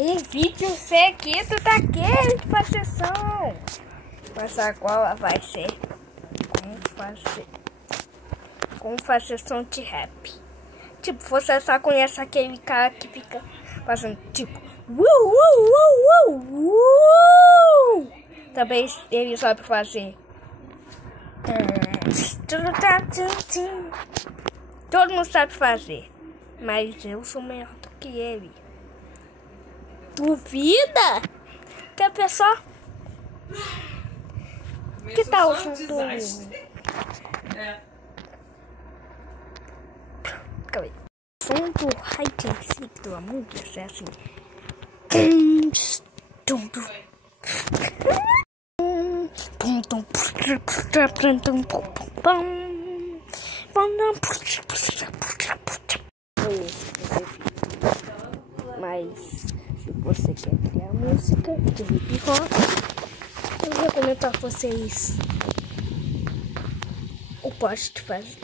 Um vídeo seguido daquele de facção. Mas agora vai ser como fazer som de rap. Tipo, você só conhece aquele cara que fica fazendo tipo Também ele sabe fazer. Todo mundo sabe fazer, mas eu sou melhor do que ele. Duvida? Quer pessoal? Que tal o fundo? Calma aí. Fundo hide and seek do Among Us é assim. Mas se você quer criar música de hip hop, eu recomendo pra vocês o post de fazer.